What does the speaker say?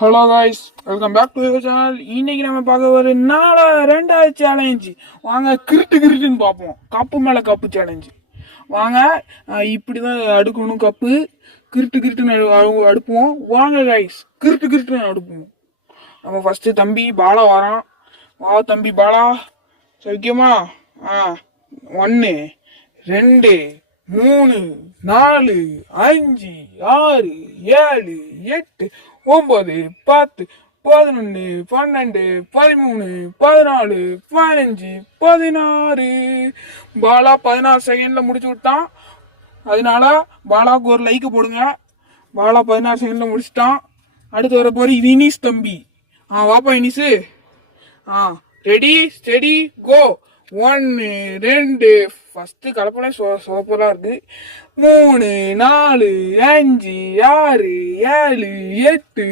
Hello guys, welcome back to your channel. இன்னைக்கு நம்ம பார்க்க ஒரு ரெண்டாவது சேலஞ்சு. வாங்க கிருட்டுன்னு பார்ப்போம். கப்பு மேலே கப்பு சேலஞ்சு. வாங்க, இப்படி தான் அடுக்கணும் கப்பு. கிருட்டுன்னு அடுப்போம். வாங்க காய்ஸ், கிருட்டுன்னு அடுப்போம். நம்ம ஃபர்ஸ்ட் தம்பி பாலா வரான். வா தம்பி பாலா, சௌக்கியமா? 1 2 3 4 5 6 7 8 9 10 11 12 13 14 15 16. பாலா 16 செகண்ட்ல முடிச்சு விட்டான். அதனால பாலாவுக்கு ஒரு லைக் போடுங்க. பாலா 16 செகண்ட்ல முடிச்சிட்டான். அடுத்து வர போற இனிஸ் தம்பி. வாப்பா இனிஸு. Ready steady go. 1 2 ஃபர்ஸ்ட் கலப்படம் சூப்பரா இருக்கு. 3 4 5 6 7 8